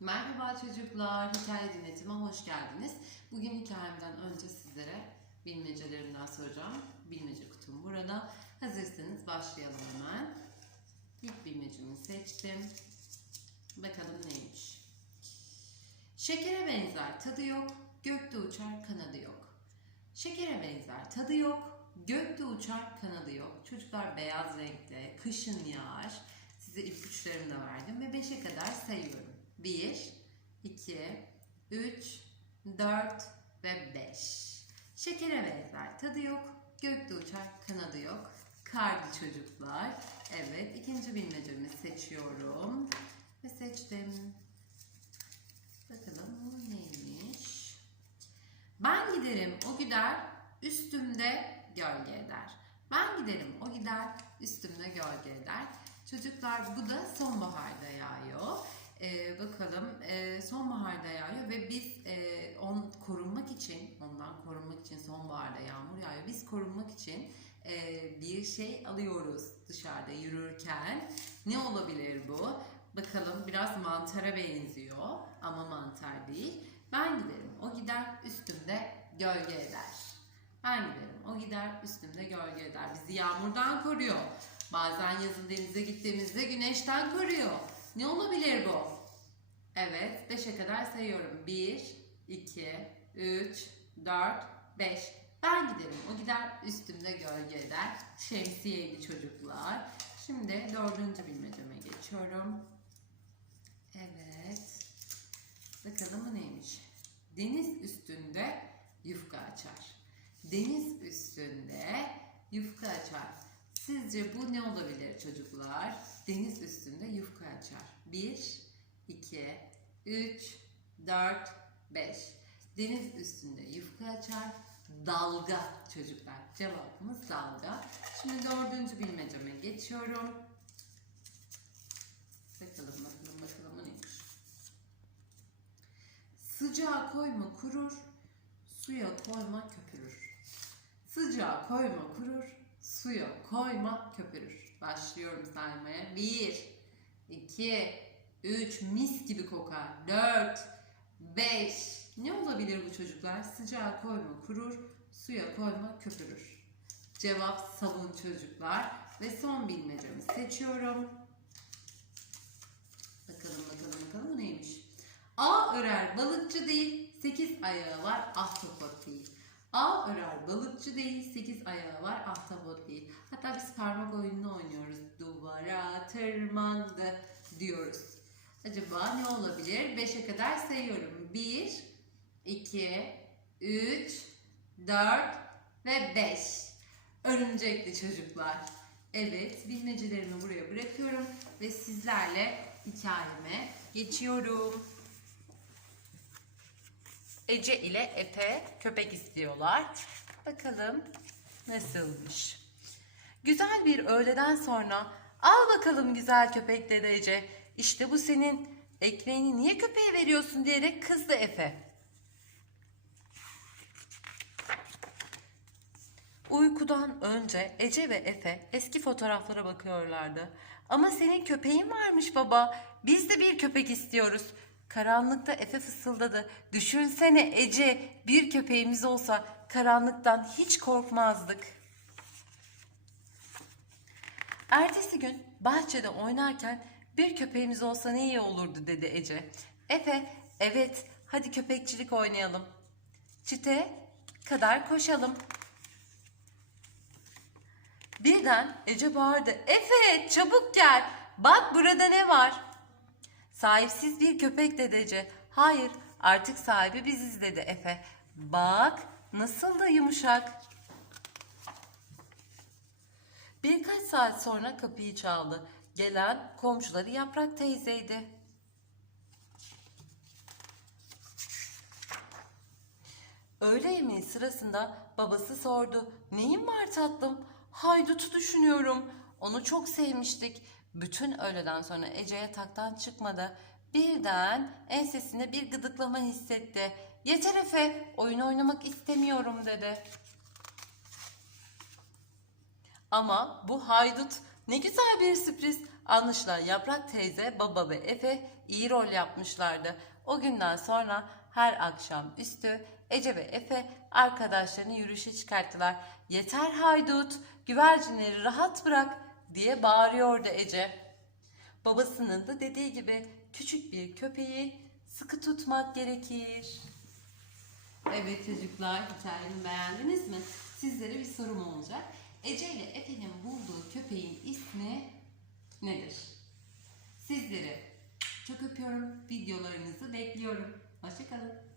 Merhaba çocuklar, hikaye dinletime hoş geldiniz. Bugün hikayemden önce sizlere bilmecelerimden soracağım. Bilmece kutum burada. Hazırsanız başlayalım hemen. İlk bilmecemi seçtim. Bakalım neymiş. Şekere benzer, tadı yok, gökte uçar, kanadı yok. Şekere benzer, tadı yok, gökte uçar, kanadı yok. Çocuklar beyaz renkte, kışın yağar. Size ipuçlarını da verdim ve 5'e kadar sayıyorum. 1, 2, 3, 4 ve 5. Şekere benzer, tadı yok, gökte uçar, kanadı yok. Karlı çocuklar. Evet, ikinci bilmecemi seçiyorum. Ve seçtim. Bakalım bu neymiş? Ben giderim, o gider, üstümde gölge eder. Ben giderim, o gider, üstümde gölge eder. Çocuklar bu da sonbaharda yağıyor. Ee, bakalım e, sonbaharda yağıyor ve biz e, on korunmak için, ondan korunmak için sonbaharda yağmur yağıyor. Biz korunmak için e, bir şey alıyoruz dışarıda yürürken. Ne olabilir bu? Bakalım biraz mantara benziyor ama mantar değil. Ben giderim, o gider, üstümde gölge eder. Ben giderim, o gider, üstümde gölge eder. Bizi yağmurdan koruyor. Bazen yazın denize gittiğimizde güneşten koruyor. Ne olabilir bu? Evet, 5'e kadar sayıyorum. 1, 2, 3, 4, 5. Ben giderim, o gider, üstümde gölge eder. Şemsiyeydi çocuklar. Şimdi dördüncü bilmeceme geçiyorum. Evet. Bakalım bu neymiş? Deniz üstünde yufka açar. Deniz üstünde yufka açar. Sizce bu ne olabilir çocuklar? Deniz üstünde yufka açar. 1, 2, 3, 4, 5. Deniz üstünde yufka açar. Dalga çocuklar. Cevabımız dalga. Şimdi dördüncü bilmeceme geçiyorum. Bakalım bakalım bakalım neymiş? Sıcağa koyma kurur, suya koyma köpürür. Sıcağa koyma kurur, suya koyma köpürür. Başlıyorum saymaya. 1, 2, 3, mis gibi kokar. 4, 5. Ne olabilir bu çocuklar? Sıcağa koyma kurur, suya koyma köpürür. Cevap savun çocuklar. Ve son bilmecemi seçiyorum. Bakalım bakalım bakalım bu neymiş? A örer balıkçı değil, sekiz ayağı var ahtapot değil. A örer balıkçı değil, sekiz ayağı var ahtapot değil. Hatta biz parmak oyununu oynuyoruz. Duvara tırmandı diyoruz. Acaba ne olabilir? Beşe kadar sayıyorum. Bir, iki, üç, dört ve beş. Örümcekli çocuklar. Evet, bilmecelerimi buraya bırakıyorum ve sizlerle hikayeme geçiyorum. Ece ile Efe köpek istiyorlar. Bakalım nasılmış. Güzel bir öğleden sonra al bakalım güzel köpek dedi Ece. İşte bu senin ekmeğini niye köpeğe veriyorsun diyerek kızdı Efe. Uykudan önce Ece ve Efe eski fotoğraflara bakıyorlardı. Ama senin köpeğin varmış baba. Biz de bir köpek istiyoruz. Karanlıkta Efe fısıldadı. Düşünsene Ece bir köpeğimiz olsa karanlıktan hiç korkmazdık. Ertesi gün bahçede oynarken bir köpeğimiz olsa ne iyi olurdu dedi Ece. Efe evet hadi köpekçilik oynayalım. Çite kadar koşalım. Birden Ece bağırdı. Efe çabuk gel. Bak burada ne var? Sahipsiz bir köpek dedi Ece. Hayır artık sahibi biziz dedi Efe. Bak nasıl da yumuşak. Birkaç saat sonra kapıyı çaldı. Gelen komşuları Yaprak teyzeydi. Öğle yemeği sırasında babası sordu. Neyin var tatlım? Haydutu düşünüyorum. Onu çok sevmiştik. Bütün öğleden sonra Ece yataktan çıkmadı. Birden ensesinde bir gıdıklama hissetti. Yeter Efe, oyun oynamak istemiyorum dedi. Ama bu haydut ne güzel bir sürpriz. Anlaşılan Yaprak teyze, baba ve Efe iyi rol yapmışlardı. O günden sonra her akşam üstü Ece ve Efe arkadaşlarını yürüyüşe çıkarttılar. Yeter haydut, güvercinleri rahat bırak diye bağırıyordu Ece. Babasının da dediği gibi küçük bir köpeği sıkı tutmak gerekir. Evet çocuklar hikayemi beğendiniz mi? Sizlere bir sorum olacak. Ece ile Efe'nin bulduğu köpeğin ismi nedir? Sizleri çok öpüyorum. Videolarınızı bekliyorum. Hoşçakalın.